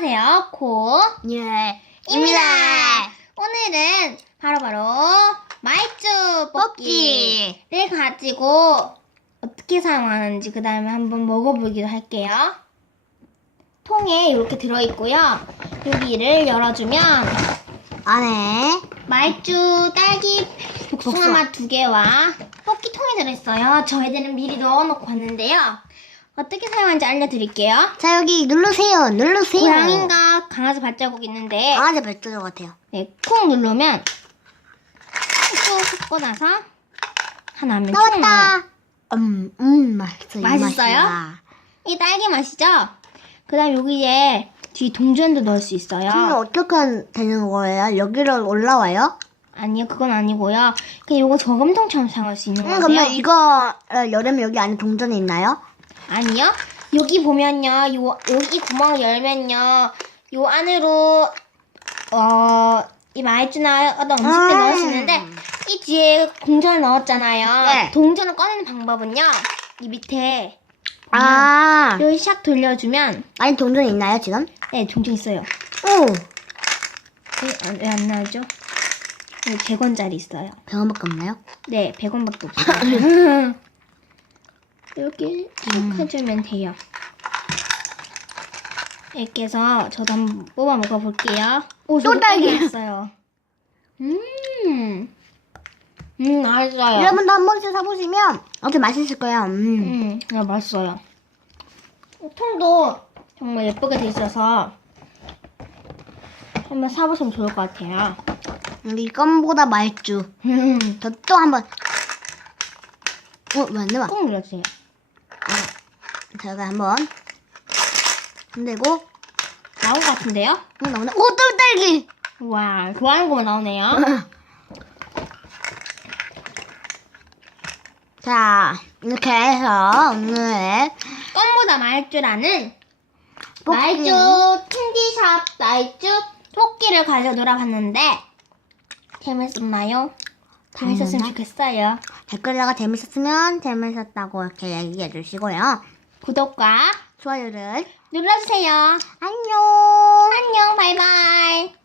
안녕하세요. 코. 예. 입니다. 오늘은 바로바로 마이쮸 뽑기를 가지고 어떻게 사용하는지 그 다음에 한번 먹어보기도 할게요. 통에 이렇게 들어있고요. 여기를 열어주면 안에 마이쮸 딸기 복숭아. 맛 두 개와 뽑기 통에 들어있어요. 저희들은 미리 넣어놓고 왔는데요. 어떻게 사용하는지 알려드릴게요. 자 여기 누르세요. 누르세요. 고양이가 강아지 발자국 있는데 강아지 발자국 같아요. 네, 콩 누르면 쭉 섞고 나서 하나 하면 쭉 나와요. 나왔다. 음, 음, 맛있어요. 이 맛있어요? 이 딸기 맛이죠? 그 다음 여기 이제 뒤 동전도 넣을 수 있어요. 근데 어떻게 되는 거예요? 여기로 올라와요? 아니요, 그건 아니고요. 그냥 요거 저금통처럼 사용할 수 있는 음, 건데요. 그러면 이거 어, 여름 여기 안에 동전이 있나요? 아니요. 여기 보면요, 요, 여기 구멍을 열면요, 요 안으로, 어, 이 마이쮸나 어떤 음식들 음. 수 있는데, 이 뒤에 동전을 넣었잖아요. 네. 동전을 꺼내는 방법은요, 이 밑에, 아, 여기 샥 돌려주면, 안에 동전이 있나요 지금? 네, 동전 있어요. 오, 왜안 나오죠? 여기 100원짜리 있어요. 100원밖에 없나요? 네, 100원밖에 없어요. 이렇게 쭉 음. 해주면 돼요. 이렇게 해서 저도 한번 뽑아 먹어볼게요. 오, 또 딸기. 있어요. 음, 음, 맛있어요. 여러분도 한 번씩 사보시면 어떻게 맛있을 거예요. 음. 음, 네, 맛있어요. 통도 정말 예쁘게 돼 있어서 한번 사보시면 좋을 것 같아요. 우리 껌보다 말주. 음, 저또 한 번. 어, 왜안 나와? 꼭 눌러주세요. 제가 한번 흔들고 나온 것 같은데요? 어, 나오네. 오, 또 딸기. 와, 좋아하는 것만 나오네요. 자, 이렇게 해서 오늘 껌보다 말주라는 뽑기. 말주 캔디샵 말주 토끼를 가져 놀아봤는데 재밌었나요? 재밌었으면? 좋겠어요. 댓글에다가 재밌었으면 재밌었다고 이렇게 얘기해 주시고요. 구독과 좋아요를 눌러주세요. 안녕. 안녕, 바이바이.